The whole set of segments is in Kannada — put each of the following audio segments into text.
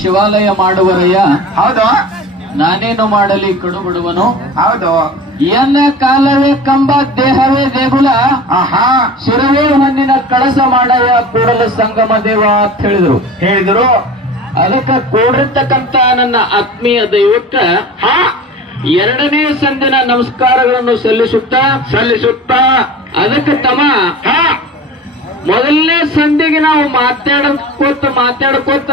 ಶಿವಾಲಯ ಮಾಡುವರಯ್ಯ. ಹೌದು. ನಾನೇನು ಮಾಡಲಿ ಕಡುಬಡುವನು. ಹೌದು. ಎನ್ನ ಕಾಲವೇ ಕಂಬ ದೇಹವೇ ದೇಗುಲ, ಆಹಾ, ಶಿರವೇ ಮಣ್ಣಿನ ಕಳಸ ಮಾಡಯ್ಯ ಕೂಡಲ ಸಂಗಮ ದೇವ ಅಂತ ಹೇಳಿದ್ರು. ಅದಕ್ಕೆ ಕೂಡಿರ್ತಕ್ಕಂತ ನನ್ನ ಆತ್ಮೀಯ ದೈವಕ್ಕ ಎರಡನೇ ಸಂದಿನ ನಮಸ್ಕಾರಗಳನ್ನು ಸಲ್ಲಿಸುತ್ತಾ ಅದಕ್ಕೆ ತಮ್ಮ ಮೊದಲನೇ ಸಂಧಿಗೆ ನಾವು ಮಾತಾಡ್ಕೋತ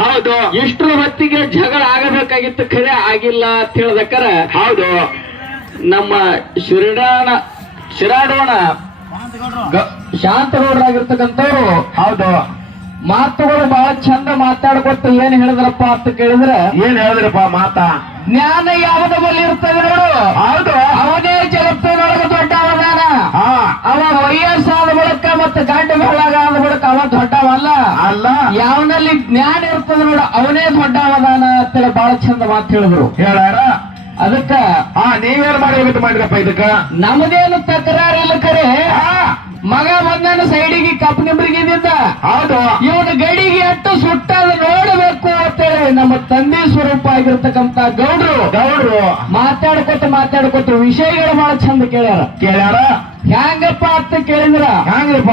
ಹೌದು, ಇಷ್ಟರ ಹೊತ್ತಿಗೆ ಜಗಳ ಆಗಬೇಕಾಗಿತ್ತು, ಖರೆ ಆಗಿಲ್ಲ ಅಂತ ಹೇಳ್ದಕ್ಕರ. ಹೌದು, ನಮ್ಮ ಶಿರಾಡೋಣ ಶಾಂತಗೌಡರಾಗಿರ್ತಕ್ಕಂಥವ್ರು ಹೌದು, ಮಾತುಗಳು ಬಹಳ ಚಂದ ಮಾತಾಡ್ಕೊತ ಏನ್ ಹೇಳಿದ್ರಪ್ಪ ಅಂತ ಕೇಳಿದ್ರೆ, ಏನ್ ಹೇಳಿದ್ರಪ್ಪ ಮಾತಾ? ಜ್ಞಾನ ಯಾವದ ಬಲ್ಲಿ ಇರ್ತದೆ ನೋಡು, ಹೌದು, ಅವನೇ ಜಗತ್ತಿನೊಳಗೆ ದೊಡ್ಡ ಅವದಾನ. ಅವ ವಯಸ್ಸಾದ ಬಳಿಕ ಮತ್ತೆ ಗಂಡ ಬೆಳಗಾದ ಬಳಿಕ ಅವ ದೊಡ್ಡವಲ್ಲ ಅಲ್ಲ. ಯಾವನಲ್ಲಿ ಜ್ಞಾನ ಇರ್ತದೆ ನೋಡು ಅವನೇ ದೊಡ್ಡ ಅವದಾನ ಅಂತೇಳಿ ಬಹಳ ಚಂದ ಮಾತು ಹೇಳಿದ್ರು. ಹೇಳಾರ. ಅದಕ್ಕ ನೀವೇನ್ ಮಾಡಿದ್ರಪ್ಪ ಇದಕ್ಕ? ನಮ್ದೇನು ತಕರಾರಿಲ್ಲ, ಖರೆ ಮಗ ಬಂದನ ಸೈಡಿಗೆ ಕಪ್ ನಿಬ್ರಿಗಿದ್ದ. ಹೌದು, ಇವನ ಗಡಿಗೆ ಅಟ್ಟು ಸುಟ್ಟದ ನೋಡಬೇಕು ಅಂತೇಳಿ ನಮ್ಮ ತಂದೆ ಸ್ವರೂಪ ಆಗಿರ್ತಕ್ಕಂತ ಗೌಡ್ರು ಮಾತಾಡ್ಕೊತ ವಿಷಯಗಳು ಬಹಳ ಚಂದ ಕೇಳ್ಯಾರ. ಹ್ಯಾಂಗಪ್ಪ ಅಂತ ಕೇಳಿದ್ರ, ಹ್ಯಾಂಗಪ್ಪ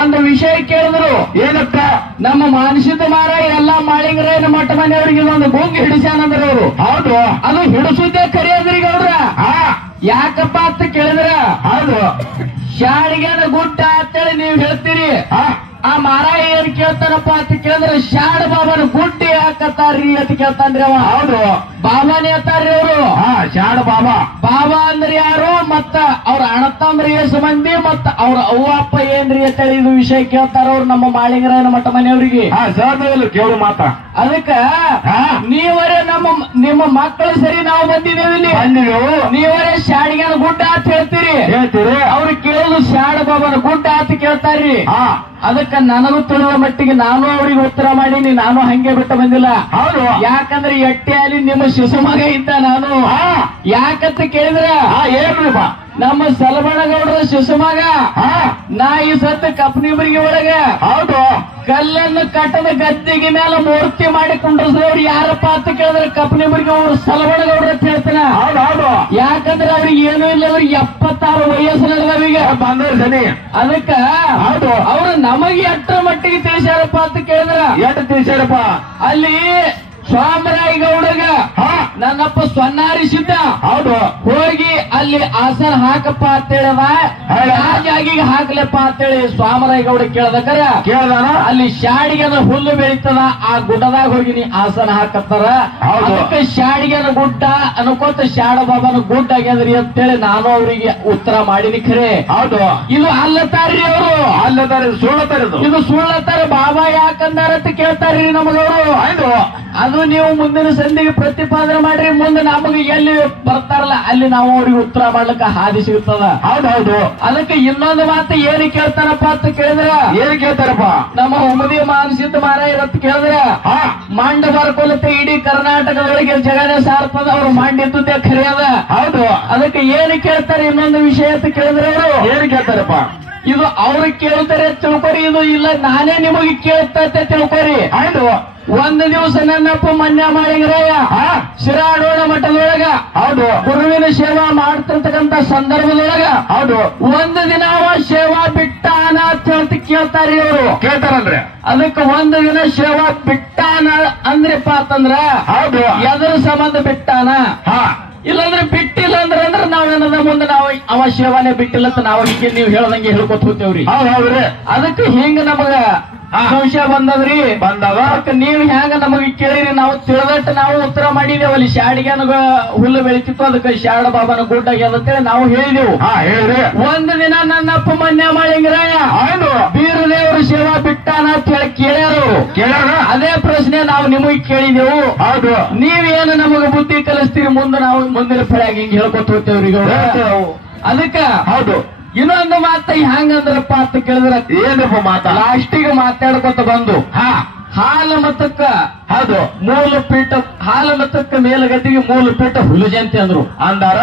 ಒಂದು ವಿಷಯ ಕೇಳಿದ್ರು. ಏನಕ್ಕ? ನಮ್ಮ ಮಾನಸಿಕ ಮಾರ ಎಲ್ಲಾ ಮಾಳಿಂಗರಾಯನ ಮಠ ಮನೆಯವರಿಗೆ ಒಂದು ಗುಂಗ್ ಹಿಡಿಸ್ಯಾನಂದ್ರ ಅವರು. ಹೌದು, ಅದು ಹಿಡಿಸುದೇ ಕರೆಯದ್ರಿ ಗೌಡ್ರ. ಯಾಕಪ್ಪ ಅಂತ ಕೇಳಿದ್ರ, ಹೌದು, ಶಾಡಿಗೆನ ಗುಡ್ಡ ಅಂತೇಳಿ ನೀವ್ ಹೇಳ್ತೀರಿ. ಆ ಮಾರಾಯ ಏನ್ ಕೇಳ್ತಾನಪ್ಪ ಅಂತ ಕೇಳಿದ್ರೆ, ಶಾಡ್ ಬಾಬನ ಗುಡ್ಡ ಯಾಕತ್ತಾರ್ರಿ ಅಂತ ಕೇಳ್ತಾನ್ರಿ ಅವ. ಹೌದು, ಬಾಬಾನೇ ಅತ್ತಾರ್ರಿ ಅವರು. ಶಾಡ್ ಬಾಬಾ ಅಂದ್ರೆ ಯಾರು, ಮತ್ತ ಅವ್ರ ಅಣ್ಣತಮ್ಮರಿ ಎಷ್ಟು ಮಂದಿ, ಮತ್ತ ಅವ್ರ ಅವ್ವ ಅಪ್ಪ ಏನ್ರಿ ಅಂತೇಳಿ ಇದು ವಿಷಯ ಕೇಳ್ತಾರ ಅವ್ರು ನಮ್ಮ ಮಾಳಿಂಗರಾಯನ ಮಠ ಮನೆಯವ್ರಿಗೆ. ಕೇಳು ಮಾತ. ಅದಕ್ಕ ನೀವರೇ ನಿಮ್ಮ ಮಕ್ಕಳು ಸರಿ ನಾವು ಬಂದಿದ್ದೇವೆ, ನೀವರೇ ಶಾಡಿಗೆನ ಗುಡ್ಡ ಅಂತ ಹೇಳ್ತೀರಿ. ಅವ್ರು ಕೇಳುದು ಶಾಡ್ ಬಾಬನ ಗುಡ್ಡ ಅಂತ ಕೇಳ್ತಾರ್ರಿ. ಅದಕ್ಕ ನನಗೂ ತಿಳಿದ ಮಟ್ಟಿಗೆ ನಾನು ಅವ್ರಿಗೆ ಉತ್ತರ ಮಾಡೀನಿ, ನಾನು ಹಂಗೆ ಬಿಟ್ಟು ಬಂದಿಲ್ಲ. ಹೌದು, ಯಾಕಂದ್ರೆ ಎಟ್ಟೆ ಅಲ್ಲಿ ನಿಮ್ಮ ಶಿಶು ಮಗ ಇದ್ದ ನಾನು. ಯಾಕಂತ ಕೇಳಿದ್ರ, ಏನ್ರಿಪ್ಪ ನಮ್ಮ ಸಲಬಣಗೌಡರ ಶಿಶು ಮಗ. ನಾ ಈ ಸತ್ತು ಕಪ್ನಿಬರಿಗೆ ಒಳಗ ಹೌದು ಕಲ್ಲನ್ನು ಕಟ್ಟದ ಗದ್ದಿಗೆ ಮೇಲೆ ಮೂರ್ತಿ ಮಾಡಿ ಕುಂಡ್ರಸದವ್ರು ಯಾರಪ್ಪ ಅಂತ ಕೇಳಿದ್ರೆ ಕಪ್ನಿಬರಿಗೆ ಅವರು ಸಲಬಣಗೌಡ್ರ ಅಂತ ಹೇಳ್ತಾನ. ಹೌದು, ಯಾಕಂದ್ರೆ ಅವ್ರಿಗೆ ಏನೂ ಇಲ್ಲ, ಅವ್ರಿಗೆ 76 ವಯಸ್ಸಿನವರಿಗೆ ಬಂದ್ರೆ ಸನಿ. ಅದಕ್ಕ ಹೌದು, ಅವ್ರು ನಮಗೆ ಎಷ್ಟರ ಮಟ್ಟಿಗೆ ತಿಳಿಸ್ಯಾರಪ್ಪ ಅಂತ ಕೇಳಿದ್ರ, ಎಷ್ಟು ತಿಳಿಸ್ಯಾರಪ್ಪ? ಅಲ್ಲಿ ಸ್ವಾಮರಾಯ ಗೌಡಗ ನನ್ನಪ್ಪ ಸೊನ್ನಾರಿಸಿದ್ದ. ಹೌದು, ಹೋಗಿ ಅಲ್ಲಿ ಆಸನ ಹಾಕಪ್ಪ ಅಂತೇಳದ, ಜಾಗಿಗೆ ಹಾಕ್ಲಪ್ಪ ಅಂತೇಳಿ ಸ್ವಾಮರಾಯ ಗೌಡ ಕೇಳ್ದಕ್ಕಾರ ಅಲ್ಲಿ ಶಾಡಿಗೆನ ಹುಲ್ಲು ಬೆಳೀತದ, ಆ ಗುಡ್ಡದಾಗ ಹೋಗಿ ನೀ ಆಸನ ಹಾಕತ್ತಾರ. ಅದಕ್ಕೆ ಶಾಡಿಗೆನ ಗುಡ್ಡ ಅನ್ಕೋತ ಶಾಡ ಬಾಬನ ಗುಡ್ಡ ಆಗ್ಯದ್ರಿ ಅಂತೇಳಿ ನಾನು ಅವರಿಗೆ ಉತ್ತರ ಮಾಡಿನಿ. ಖರೆ ಹೌದು, ಇದು ಅಲ್ಲತಾರ್ರಿ ಅವರು, ಅಲ್ಲತಾರ ಸುಳ್ಳತಾರ, ಇದು ಸುಳ್ಳತಾರ. ಬಾಬಾ ಯಾಕಂದಾರ ಅಂತ ಕೇಳ್ತಾರ್ರಿ ನಮಗವರು. ಅದು ನೀವು ಮುಂದಿನ ಸಂಧಿಗೆ ಪ್ರತಿಪಾದನೆ ಮಾಡ್ರಿ, ಮುಂದೆ ನಮಗೆ ಎಲ್ಲಿ ಬರ್ತಾರಲ್ಲ ಅಲ್ಲಿ ನಾವು ಅವ್ರಿಗೆ ಉತ್ತರ ಮಾಡ್ಲಿಕ್ಕೆ ಹಾದಿ ಸಿಗುತ್ತದ. ಹೌದೌದು. ಅದಕ್ಕೆ ಇನ್ನೊಂದು ಮಾತು ಏನು ಕೇಳ್ತಾರಪ್ಪ ಅಂತ ಕೇಳಿದ್ರ, ಏನ್ ಕೇಳ್ತಾರಪ್ಪ? ನಮ್ಮ ಉಮದಿ ಮಾನಸಿದ್ದ ಮಾರಾಯರ ಅಂತ ಕೇಳಿದ್ರ, ಮಂಡ ಬರ್ಕೊಲತ್ತೆ ಇಡೀ ಕರ್ನಾಟಕದೊಳಗೆ ಜಗನೇ ಸಾರ್ತದ, ಅವ್ರು ಮಾಡಿದ್ದೇ ಖರೆ ಅದ. ಹೌದು, ಅದಕ್ಕೆ ಏನು ಕೇಳ್ತಾರೆ ಇನ್ನೊಂದು ವಿಷಯ ಅಂತ ಕೇಳಿದ್ರೆ ಅವರು ಏನ್ ಕೇಳ್ತಾರಪ್ಪ? ಇದು ಅವ್ರಿಗೆ ಕೇಳ್ತಾರೆ ತಿಳ್ಕೊರಿ, ಇದು ಇಲ್ಲ ನಾನೇ ನಿಮಗೆ ಕೇಳ್ತತೆ ತಿಳ್ಕೊರಿ. ಆಯ್ತು, ಒಂದು ದಿವಸ ನನ್ನಪ್ಪ ಮನ್ಯ ಮಾಳಿಂಗರಾಯ ಶಿರಾಡೋಣ ಮಠದೊಳಗ ಹೌದು ಗುರುವಿನ ಸೇವಾ ಮಾಡ್ತಿರ್ತಕ್ಕಂತ ಸಂದರ್ಭದೊಳಗ ಹೌದು ಒಂದು ದಿನ ಅವ ಸೇವಾ ಬಿಟ್ಟಾನ ಅಂತ ಕೇಳ್ತಾರಿ ಅವರು. ಕೇಳ್ತಾರಲ್ರಿ? ಅದಕ್ಕೆ ಒಂದು ದಿನ ಸೇವಾ ಬಿಟ್ಟಾನ ಅಂದ್ರಪ್ಪ ಅಂತಂದ್ರ ಹೌದು ಎದರ ಸಂಬಂಧ ಬಿಟ್ಟಾನ, ಇಲ್ಲಾಂದ್ರೆ ಬಿಟ್ಟಿಲ್ಲ ಅಂದ್ರೆ ನಾವೇನದ ಮುಂದೆ ನಾವು ಅವ ಸೇವಾನೇ ಬಿಟ್ಟಿಲ್ಲ ಅಂತ ನಾವು ಹೀಗೆ ನೀವು ಹೇಳ್ದಂಗೆ ಹೇಳ್ಕೊತ ಹೋಗ್ತೇವ್ರಿ. ಹೌದ್ರಿ. ಅದಕ್ಕೆ ಹಿಂಗ ನಮಗ ಸಂಶಯ ಬಂದದ್ರಿ. ಬಂದವ ನೀವ್ ಹೆಂಗ ನಮಗೆ ಕೇಳಿರಿ, ನಾವು ತಿಳಿದಟ್ಟು ನಾವು ಉತ್ತರ ಮಾಡಿದೇವು. ಅಲ್ಲಿ ಶಾಡಿಗೆನ ಹುಲ್ಲು ಬೆಳಿತಿತ್ತು, ಅದಕ್ಕೆ ಶಾಡ ಬಾಬನ ಗುಡ್ಡಾಗ್ಯದ ಅಂತೇಳಿ ನಾವು ಹೇಳಿದೆವು. ಹೇಳ್ರಿ. ಒಂದು ದಿನ ನನ್ನಪ್ಪ ಮನ್ಯ ಮಾಳಿಂಗರಾಯ ಬೀರದೇವರು ಸೇವಾ ಬಿಟ್ಟಾನ ಅಂತ ಹೇಳಿ ಕೇಳ್ಯಾರ. ಅದೇ ಪ್ರಶ್ನೆ ನಾವು ನಿಮಗೆ ಕೇಳಿದೆವು. ಹೌದು, ನೀವೇನು ನಮಗೆ ಬುದ್ಧಿ ಕಲಿಸ್ತೀರಿ, ಮುಂದೆ ನಾವು ಮುಂದಿನ ಫಳೆಯಾಗಿ ಹಿಂಗ್ ಹೇಳ್ಕೊತ ಹೋಗ್ತೇವ್ರಿ. ಅದಕ್ಕ ಹೌದು ಇನ್ನೊಂದು ಮಾತ ಹೆಂಗಂದ್ರಪ್ಪ ಅಂತ ಕೇಳಿದ್ರ ಏನಪ್ಪ ಮಾತ? ಲಾಸ್ಟಿಗೆ ಮಾತಾಡ್ಕೊತ ಬಂದು ಹಾಲು ಮತಕ್ಕ ಹೌದು ಮೂಲ ಪೀಠ, ಹಾಲು ಮತಕ್ಕ ಮೇಲಗದ್ದಿಗೆ ಮೂಲ ಪೀಠ ಹುಲುಜಂತಿ ಅಂದ್ರು ಅಂದಾರ.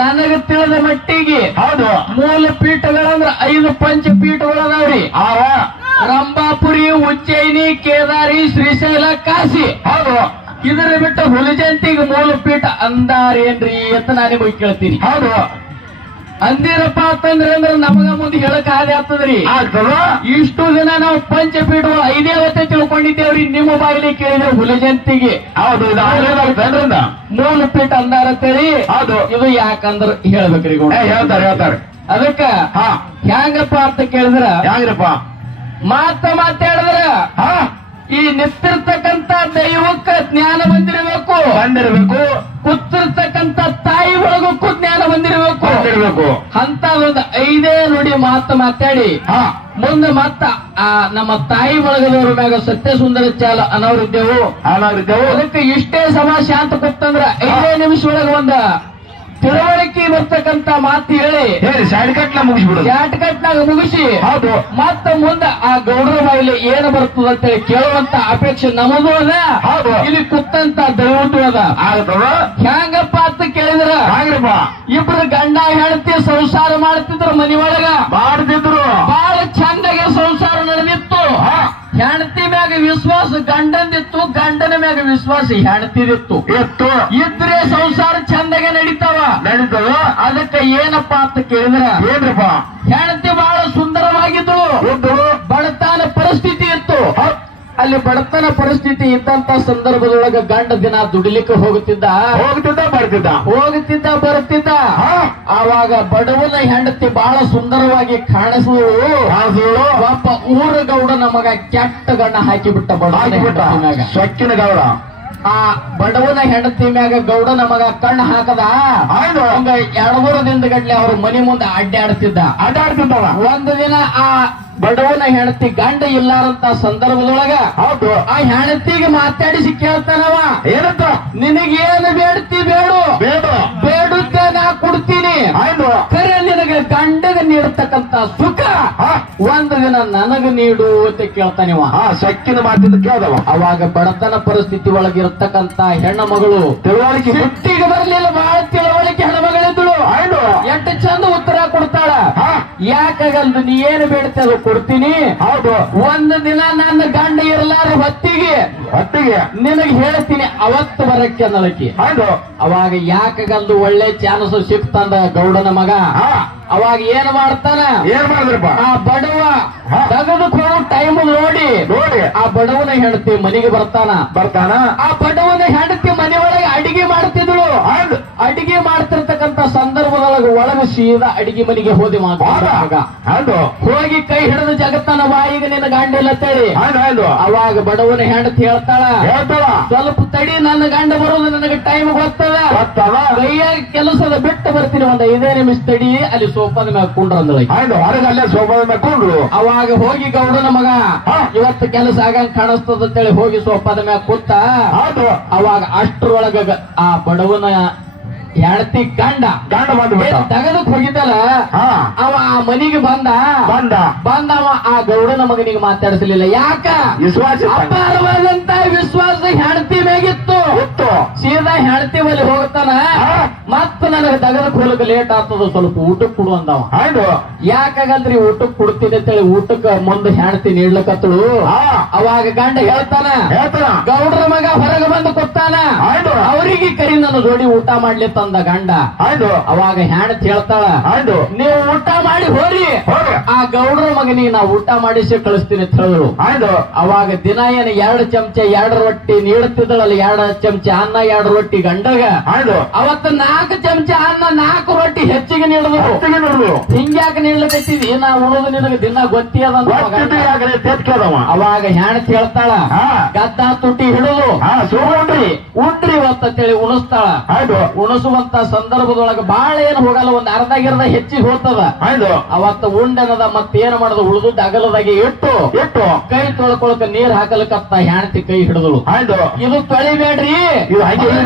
ನನಗೆ ತಿಳಿದ ಮಟ್ಟಿಗೆ ಹೌದು ಮೂಲ ಪೀಠಗಳಂದ್ರ 5 ಪಂಚಪೀಠಗಳದಾವ್ರಿ. ರಂಭಾಪುರಿ, ಉಜ್ಜಯಿನಿ, ಕೇದಾರಿ, ಶ್ರೀಶೈಲ, ಕಾಶಿ ಹೌದು ಇದರ ಬಿಟ್ಟು ಹುಲಿಜಂತಿಗೆ ಮೂಲಪೀಠ ಅಂದಾರೇನ್ರಿ ಅಂತ ನಾನು ನಿಮಗೆ ಕೇಳ್ತೀನಿ. ಹೌದು ಅಂದಿರಪ್ಪ ಅಂತಂದ್ರೆ ನಮಗ ಮುಂದೆ ಹೇಳಕ್ ಹಾದಿ ಆಗ್ತದ್ರಿ. ಆಗ್ತದ. ಇಷ್ಟು ದಿನ ನಾವು ಪಂಚಪೀಠಗಳು 5 ಅವತ್ತೇ ತಿಳ್ಕೊಂಡಿದ್ದೇವ್ರಿ. ನಿಮ್ಮ ಬಾಯಿಲಿ ಕೇಳಿದ್ರೆ ಹುಲಿಜಂತಿಗೆ ಹೌದು ಇದು ಆಗ್ತದ್ರಿಂದ ಮೂಲಪೀಠ ಅಂದಾರತ್ತೇಳಿ. ಹೌದು ಇದು ಯಾಕಂದ್ರ ಹೇಳ್ಬೇಕ್ರಿ ಗೌಡ. ಹೇಳ್ತಾರೆ ಅದಕ್ಕ ಹಾ ಹೆಂಗಪ್ಪ ಅಂತ ಕೇಳಿದ್ರ ಹೆಂಗ್ರಪ್ಪ ಮಾತಾಡಿದ್ರ ಹಾ ಈ ನಿಂತಿರ್ತಕ್ಕಂತ ದೈವಕ್ಕ ಜ್ಞಾನ ಬಂದಿರಬೇಕು, ಬಂದಿರ್ಬೇಕು. ಕೂತಿರ್ತಕ್ಕಂತ ತಾಯಿ ಒಳಗಕ್ಕೂ ಜ್ಞಾನ ಬಂದಿರಬೇಕು. ಬಂದಿರ್ಬೇಕು. ಅಂತ ಒಂದು 5 ನುಡಿ ಮಾತಾಡಿ ಹಾ ಮುಂದೆ ಮತ್ತ ಆ ನಮ್ಮ ತಾಯಿ ಒಳಗದವ್ರ ಮ್ಯಾಗ ಸತ್ಯ ಸುಂದರ ಚಾಲ ಅನಾವರಿದ್ದೆವು. ಅದಕ್ಕೆ ಇಷ್ಟೇ ಸಮ ಶಾಂತ ಕೂತಂದ್ರ 5 ನಿಮಿಷ ಒಳಗ ಒಂದ ತಿಳುವಳಿಕೆ ಬರ್ತಕ್ಕಂತ ಮಾತು ಹೇಳಿ ಶಾರ್ಟ್ ಕಟ್ ಮುಗಿಸ್ಬಿಡು. ಶಾರ್ಟ್ ಕಟ್ ನಾಗ ಮುಗಿಸಿ ಹೌದು ಮತ್ತ ಮುಂದ ಆ ಗೌಡ್ರ ಬಾಯಿಲಿ ಏನು ಬರ್ತದ ಅಂತೇಳಿ ಕೇಳುವಂತ ಅಪೇಕ್ಷೆ ನಮಗೂ ಅದ. ಹೌದು ಇಲ್ಲಿ ಕುತ್ತಂತ ದಯವಿಟ್ಟು ಅದ. ಆಗ್ತದ. ಹೆಂಗಪ್ಪ ಅಂತ ಕೇಳಿದ್ರ ಹಾಗ್ರಪ್ಪ ಇಬ್ರು ಗಂಡ ಹೆಂಡತಿ ಸಂಸಾರ ಮಾಡ್ತಿದ್ರು ಮನಿ ಒಳಗ. ಮಾಡ್ತಿದ್ರು. ಬಹಳ ಚಂದಾಗೆ ಸಂಸಾರ ನಡೆದಿತ್ತು. ಹೆಂಡತಿ ಮ್ಯಾಗ ವಿಶ್ವಾಸ ಗಂಡಂದಿತ್ತು, ಗಂಡನ ಮ್ಯಾಗ ವಿಶ್ವಾಸ ಹೆಂಡತಿದಿತ್ತು. ಇದ್ರೆ ಸಂಸಾರ ಚಂದಾಗೆ ನಡೀತಾವ. ಅದಕ್ಕೆ ಏನಪ್ಪಾ ಅಂತ ಕೇಳಿದ್ರ ಏನ್ರಪ್ಪ ಹೆಂಡತಿ ಬಹಳ ಸುಂದರವಾಗಿದ್ದಳು. ಬಡತನ ಪರಿಸ್ಥಿತಿ ಇತ್ತು. ಅಲ್ಲಿ ಬಡತನ ಪರಿಸ್ಥಿತಿ ಇದ್ದಂತ ಸಂದರ್ಭದೊಳಗ ಗಂಡ ದಿನ ದುಡಿಲಿಕ್ಕೆ ಹೋಗುತ್ತಿದ್ದ ಬರುತ್ತಿದ್ದ. ಆವಾಗ ಬಡವನ ಹೆಂಡತಿ ಬಹಳ ಸುಂದರವಾಗಿ ಕಾಣಿಸುವಳು. ಒಬ್ಬ ಊರ ಗೌಡ ನಮಗ ಕೆಟ್ಟ ಗಣ್ಣ ಹಾಕಿಬಿಟ್ಟ ಬಡವನ ಸೊಕ್ಕಿನ ಗೌಡ. ಆ ಬಡವನ ಹೆಂಡತಿ ಮ್ಯಾಗ ಗೌಡ ನಮಗ ಕಣ್ಣು ಹಾಕದ. 2-3 ದಿನದ ಗಡ್ಲೆ ಅವ್ರ ಮನೆ ಮುಂದೆ ಅಡ್ಡಾಡ್ತಿದ್ದವ. ಒಂದು ದಿನ ಆ ಬಡವನ ಹೆಂಡತಿ ಗಂಡ ಇಲ್ಲಾರಂತ ಸಂದರ್ಭದೊಳಗ ಹೌದು ಆ ಹೆಂಡತಿಗೆ ಮಾತಾಡಿಸಿ ಕೇಳ್ತಾನವ, ಏನಂತ ನಿನಗೇನು ಬೇಡ್ತಿ ಬೇಡುತ್ತೆ ನಾ ಕೊಡ್ತೀನಿ. ಖರೆ ನಿನಗೆ ಗಂಡಗ ನೀಡತಕ್ಕಂತ ಸುಖ ಒಂದು ದಿನ ನನಗ ನೀಡು ಅಂತ ಕೇಳ್ತಾನಿವ. ಸೊಕ್ಕಿನ ಮಾತಿಂದ ಕೇಳ್ದವ. ಅವಾಗ ಬಡತನ ಪರಿಸ್ಥಿತಿ ಒಳಗಿರತಕ್ಕಂತ ಹೆಣ್ಣು ಮಗಳು ತಿಳುವಳಿಕೆ ಸಿಟ್ಟಿಗೆ ಬರ್ಲಿಲ್ಲ. ಬಹಳ ತಿಳುವಳಿಕೆ ಹೆಣ್ಮಗಳಿದ್ದಳು. ಎಷ್ಟು ಚಂದ ಉತ್ತರ ಕೊಡ್ತಾಳ. ಯಾಕಾಗಲ್ದು ನೀ ಏನು ಬೇಡ್ತೆ ಅದು ಕೊಡ್ತೀನಿ. ಹೌದು ಒಂದು ದಿನ ನನ್ನ ಗಂಡ ಇರಲಾರ ಹೊತ್ತಿಗೆ ನಿನಗೆ ಹೇಳ್ತೀನಿ ಅವತ್ತು ಬರಕ್ಕೆ ಅನ್ನಲಕ್ಕಿ. ಅವಾಗ ಯಾಕಾಗಲ್ದು ಒಳ್ಳೆ ಚಾನ್ಸ್ ಸಿಕ್ತಂದ ಗೌಡನ ಮಗ. ಅವಾಗ ಏನ್ ಮಾಡ್ತಾನ, ಏನ್ ಮಾಡಿದ್ರಪ್ಪ, ಆ ಬಡವ ತೆಗೆದುಕೊಂಡು ಟೈಮ್ ನೋಡಿ ಆ ಬಡವನ ಹೆಂಡತಿ ಮನೆಗೆ ಬರ್ತಾನ. ಆ ಬಡವನ ಹೆಂಡತಿ ಮನೆ ಒಳಗೆ ಅಡಿಗೆ ಮಾಡ್ತಿದ್ಳು. ಅಡಿಗೆ ಮಾಡ್ತಿರ್ತಕ್ಕಂತ ಸಂದರ್ಭದೊಳಗೆ ಒಳಗೆ ಸೀದಾ ಅಡಿಗೆ ಮನೆಗೆ ಹೋದಿ ಮಗ. ಹೋಗಿ ಕೈ ಹಿಡಿದು ಜಗತ್ತನ ಬಾಯಿಗೆ ನಿನ್ನ ಗಂಡ ಇಲ್ಲ ತೇಳಿ. ಅವಾಗ ಬಡವನ ಹೆಂಡತಿ ಹೇಳ್ತಾಳ, ಸ್ವಲ್ಪ ತಡಿ ನನ್ನ ಗಂಡ ಬರೋದು ನನಗೆ ಟೈಮ್ ಗೊತ್ತದ. ಕೈಯಾಗ ಕೆಲಸದ ಬಿಟ್ಟು ಬರ್ತೀನಿ, ಒಂದು 5 ನಿಮಿಷ ತಡಿ, ಅಲ್ಲಿ ಸೋಫಾದ ಮ್ಯಾಗ ಕುಂಡ್ರಂದಳ. ಹೊರಗಲ್ಲೇ ಸೋಫಾದ ಮ್ಯಾಗ ಕುಂಡ್ರು. ಅವಾಗ ಹೋಗಿ ಗೌಡನ ಮಗ ಇವತ್ತು ಕೆಲಸ ಆಗಂಗ್ ಕಾಣಿಸ್ತದ ಅಂತೇಳಿ ಹೋಗಿ ಸೋಫಾದ ಮ್ಯಾಗ ಕೂತ. ಅವಾಗ ಅಷ್ಟ್ರೊಳಗ ಆ ಬಡವನ ಹೆಂಡತಿ ಗಂಡ ತೆಗೆದಕ್ ಹೋಗಿದ್ದಲ್ಲ ಅವ ಆ ಮನಿಗೆ ಬಂದವ ಆ ಗೌಡನ ಮಗನಿಗೆ ಮಾತಾಡಿಸಲಿಲ್ಲ. ಯಾಕ? ಅಪಾರವಾದಂತ ವಿಶ್ವಾಸ ಹೆಂಡತಿ ಮ್ಯಾಗಿತ್ತು. ಸೀದಾ ಹೆಂಡತಿ ಬಳಿ ಹೋಗ್ತಾನ. ಮತ್ತ ನನಗೆ ತೆಗೆದಕ್ ಹೋಗಕ್ಕೆ ಲೇಟ್ ಆಗ್ತದ, ಸ್ವಲ್ಪ ಊಟಕ್ಕೆ ಕೊಡು ಅಂದವ. ಯಾಕಾಗಲ್ರಿ ಊಟಕ್ಕೆ ಕೊಡ್ತೀನಿ ಅಂತೇಳಿ ಊಟಕ್ಕೆ ಮುಂದೆ ಹೆಂಡತಿ ನೀಡ್ಲಕತ್ತಳು. ಅವಾಗ ಗಂಡ ಹೇಳ್ತಾನ, ಗೌಡ್ರ ಮಗ ಹೊರಗೆ ಬಂದು ಕೊಡ್ತಾನ, ಅವರಿಗೆ ಕರಿ ನನ್ನ ಜೋಡಿ ಊಟ ಮಾಡ್ಲಿ ತಂದ ಗಂಡ. ಅವಾಗ ಹೆಂಡತಿ ಹೇಳ್ತಾಳ, ನೀವು ಊಟ ಮಾಡಿ ಹೋರಿ, ಆ ಗೌಡ್ರ ಮಗನಿಗೆ ನಾ ಊಟ ಮಾಡಿಸಿ ಕಳಿಸ್ತೀನಿ ಅಂತ ಹೇಳಿದ್ರು. ಅವಾಗ ದಿನ ಏನು 2 ಚಮಚ 2 ರೊಟ್ಟಿ ನೀಡುತ್ತಿದ್ದಳಲ್ಲ, 2 ಚಮಚ ಅನ್ನ 2 ರೊಟ್ಟಿ ಗಂಡಗ. ಅವತ್ತು 4 ಚಮಚ ಅನ್ನ 4 ರೊಟ್ಟಿ ಹೆಚ್ಚಿಗೆ ನೀಡಿದ್ರು. ಹಿಂಗ್ಯಾಕೆ ನೀಡ್ಲಕತ್ತಿದ್ವಿ, ನಾ ಉಣೋದು ನಿನಗೆ ದಿನ ಗೊತ್ತಿ ಅದ. ಅವಾಗ ಹೆಂಡತಿ ಹೇಳ್ತಾಳ, ಗದ್ದ ತುಟಿ ಹಿಡಿದು ಉಂಡ್ರಿ ಇವತ್ತೇಳಿ ಉಣಿಸ್ತಾಳ. ಉಣಿಸುವಂತ ಸಂದರ್ಭದೊಳಗೆ ಬಾಳ ಏನು ಹೋಗಲ್ಲ, ಒಂದ್ ಅರ್ಧ ಹೆಚ್ಚಿಗೆ ಹೋಗ್ತದ. ಅವತ್ತ ಉಂಡನದ ಮತ್ತೇನ್ ಮಾಡೋದು, ಉಳಿದುದ್ದು ಅಗಲದಾಗೆ ಇಟ್ಟು ಕೈ ತೊಳ್ಕೊಳಕ ನೀರ್ ಹಾಕಲಕತ್ತ ಹೆಂಡತಿ ಕೈ ಹಿಡಿದಳು. ಇದು ತೊಳಿಬೇಡ್ರಿ,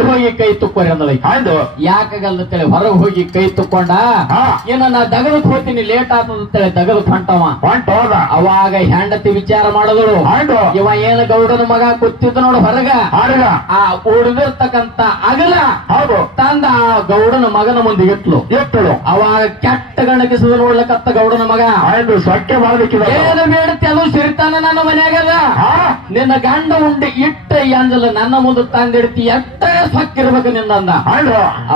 ಹೋಗಿ ಕೈ ತುಕ್ಕೋರಿ ಅಂದಳ. ಯಾಕಾಗಲ್ದತ್ತೇಳಿ ಹೊರಗೆ ಹೋಗಿ ಕೈ ತುಕ್ಕೊಂಡ. ಇನ್ನು ನಾ ದಗದಕ್ ಹೋಗ್ತೀನಿ, ಲೇಟ್ ಆಗ್ತದಂತೇಳಿ ದಗದಕ್ ಹೊಂಟವ. ಅವಾಗ ಹೆಂಡತಿ ವಿಚಾರ ಮಾಡಿದಳು, ಇವ ಏನು ಗೌಡನ ಮಗ ಕೂತಿದ್ದ ನೋಡು ಹೊರಗ, ಆ ಉಳಿದಿರ್ತಕ್ಕಂತ ಅಗಲ ಹೌದು ತಂದ ಆ ಗೌಡನ ಮಗನ ಮುಂದೆ ಇಟ್ಲು. ಎತ್ತಳು ಅವಾಗ ಕೆಟ್ಟ ಗಣಕಿಸದ ನೋಡ್ಲಕತ್ತ ಗೌಡನ ಮಗ. ಆಯ್ತು ಸೊಕ್ಕೆ ಮಾಡ್ಬೇಕಿಲ್ಲ ಏನು ಬೇಡತ್ತೆ ಅದು ಸಿರಿತಾನ ನನ್ನ ಮನ್ಯಾಗದ. ನಿನ್ನ ಗಂಡ ಉಂಡಿ ಇಟ್ಟ ಅಂಜಲ ನನ್ನ ಮುಂದೆ ತಂದಿಡ್ತಿ ಎಟ್ಟ ಸೊಕ್ಕಿರ್ಬೇಕು ನಿಂದಂದ.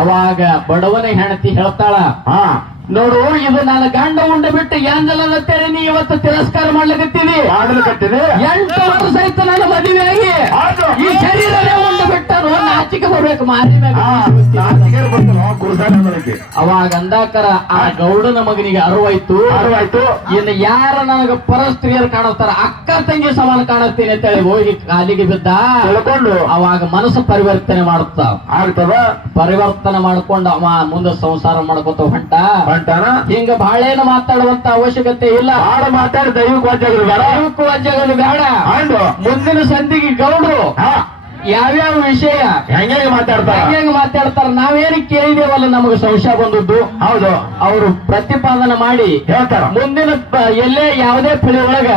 ಅವಾಗ ಬಡವನ ಹೆಂಡತಿ ಹೇಳ್ತಾಳ, ಹಾ ನೋಡು ಇದು ನನ್ನ ಗಂಡ ಉಂಡ ಬಿಟ್ಟು ಎಂಜಲ ಅಂತೇಳಿ ನೀ ಇವತ್ತು ತಿರಸ್ಕಾರ ಮಾಡ್ಲಿಕತ್ತೀವಿ. ಮಾಡ್ಲಿಕತ್ತಿದೆ 8 ವರ್ಷ ಆಯ್ತು ನನ್ನ ಮದುವೆಯಾಗಿ. ಹೌದು. ಈ ಶರೀರನೇ ಉಂಡು ಬಿಟ್ಟನು ನಾಚಿಕೆ ಬರ್ಬೇಕು ಮಾರಿ ಮ್ಯಾಗ. ಅವಾಗ ಅಂದಾಕರ ಆ ಗೌಡನ ಮಗನಿಗೆ ಅರಿವಾಯ್ತು. ಇನ್ನು ಯಾರ ನನಗ ಪರಸ್ತ್ರೀಯರು ಕಾಣುತ್ತಾರ ಅಕ್ಕ ತಂಗಿ ಸಮಾನ ಕಾಣುತ್ತೇನೆ ಅಂತೇಳಿ ಹೋಗಿ ಕಾಲಿಗೆ ಬಿದ್ದ. ತಿಳ್ಕೊಂಡು ಅವಾಗ ಮನಸ್ಸು ಪರಿವರ್ತನೆ ಮಾಡುತ್ತ ಆಗ್ತದ. ಪರಿವರ್ತನೆ ಮಾಡ್ಕೊಂಡು ಅವ ಮುಂದೆ ಸಂಸಾರ ಮಾಡ್ಕೊತ ಹೊಂಟಾನ. ಹಿಂಗ ಬಹಳೇನು ಮಾತಾಡುವಂತ ಅವಶ್ಯಕತೆ ಇಲ್ಲ. ಹಾಡ ಮಾತಾಡಿ ದೈವಿಕ ವಾದ್ಯಗಳು ಬೇಡ, ದೈವಿಕ ವಾದ್ಯಗಳು ಬೇಡ. ಮುಂದಿನ ಸಂಧಿಗೆ ಗೌಡ್ರು ಯಾವ್ಯಾವ ವಿಷಯ ಹೆಂಗೆ ಮಾತಾಡ್ತಾರ ನಾವೇನು ಕೇಳಿದೇವಲ್ಲ ನಮಗೆ ಸಂಶಯ ಬಂದದ್ದು. ಹೌದು ಅವರು ಪ್ರತಿಪಾದನೆ ಮಾಡಿ ಹೇಳ್ತಾರ. ಮುಂದಿನ ಎಲ್ಲೇ ಯಾವುದೇ ಫಳಿ ಒಳಗ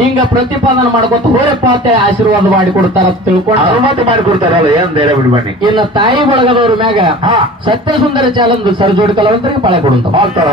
ಹಿಂಗ ಪ್ರತಿಪಾದನೆ ಮಾಡ್ಕೊತ ಹೋರಪ್ಪ ಅಂತ ಆಶೀರ್ವಾದ ಮಾಡಿ ಕೊಡ್ತಾರ ತಿಳ್ಕೊಂಡು ಅನುಮತಿ ಮಾಡಿ ಕೊಡ್ತಾರಲ್ಲ. ಏನ್ ಧೈರ್ಯ ಬಿಡಿ ಬನ್ನಿ. ಇನ್ನು ತಾಯಿ ಬಳಗದವ್ರ ಮ್ಯಾಗ ಸತ್ಯ ಸುಂದರ ಚಾಲಂದ್ ಸರ್ಜೋಡಿ ಕಲಾವಂತರಿಗೆ ಪಾಳೆ ಕೊಡುವಂತ ಹೋಗ್ತಾರ.